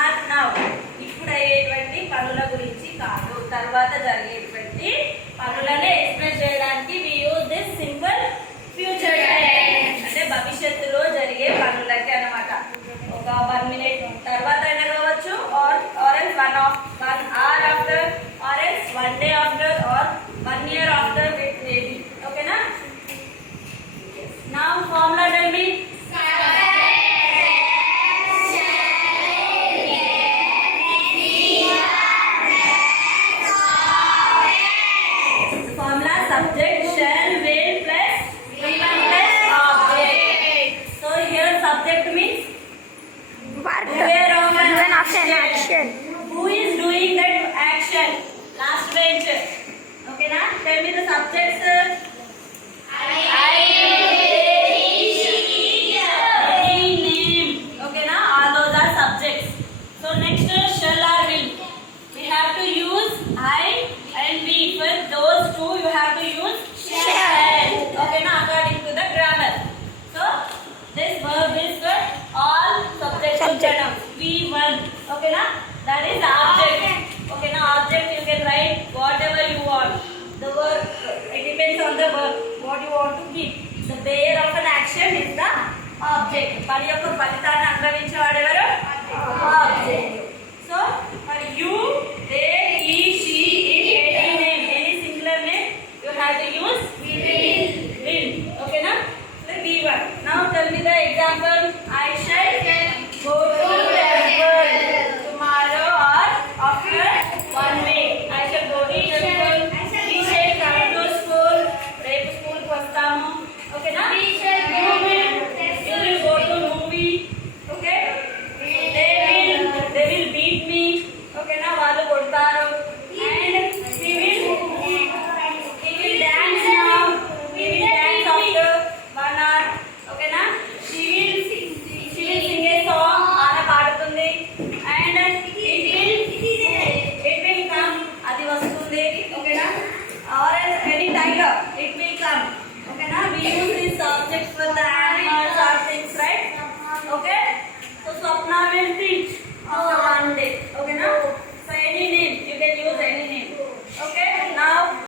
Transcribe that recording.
Not now. ఇప్పుడు అయ్యేటువంటి పనుల గురించి కాదు, తర్వాత జరిగేటువంటి పనులనే ఎక్స్ప్రెస్ చేయడానికి we use this simple future tense. అంటే భవిష్యత్తులో జరిగే పనులకి అన్నమాట. ఒక 1 minute తర్వాత అయినా కావచ్చు, or else 1 hour after, or else 1 day after, or 1 year after it may be. Okay na? Now formula tell me. Formula subject shall will plus verb plus object. So here subject means doer of an action. Who is doing that action? Last bench. Okay na? Tell me the subjects. I, he, she, name. Okay na? All those are subjects. So next shall or will. We have to use I and we. For those two you have to use shall. Okay na? According to the grammar. So this verb is for all subjects. V1. Okay na? That is object. Okay na? Object you can write whatever you want. The verb, it depends on the verb what you want to give. The bearer of an action is the object. పని యొక్క ఫలితాన్ని అనుభవించేవాడు ఎవరు? Object. So for you